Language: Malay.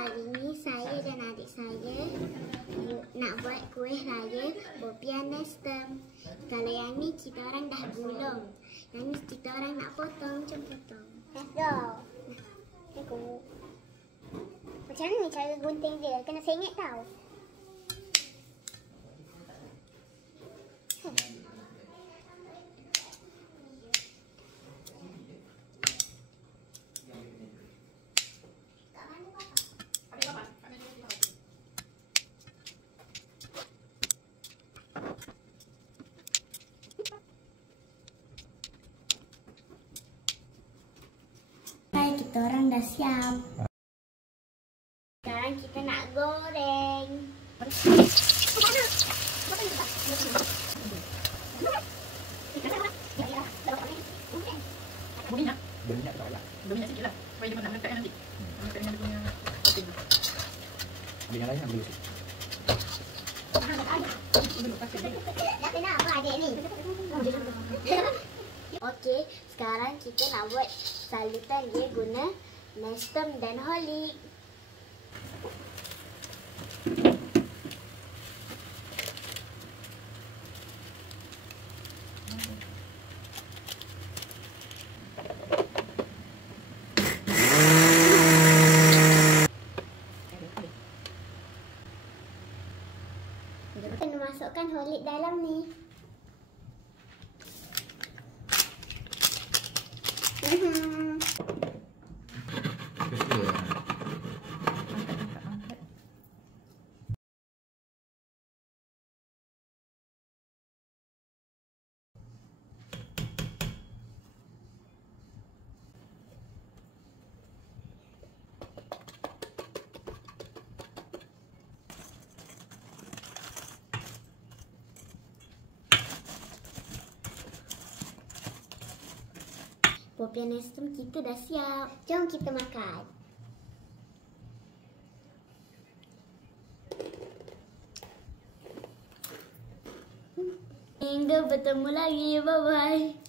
Hari ini saya dan adik saya nak buat kuih raya popiah Nestem. Kalau yang ni kita orang dah gulung. Yang ni kita orang nak potong, macam potong. Let's go. Tengok. Macam ni cara gunting dia? Kena sengit tau. Kita orang dah siap. Sekarang kita nak goreng. Berminyak tak payah. Berminyak sikit lah. Supaya dia nak melekat nanti. Melekat dengan dia punya topping tu. Ambil yang lain, ambil sikit. Dah kena apa adik ni? Okey, sekarang kita nak buat salutan dia guna Nestem dan Horlick. Kena masukkan Horlick dalam ni. Popiah Nestem kita dah siap. Jom kita makan. Hingga bertemu lagi. Bye-bye.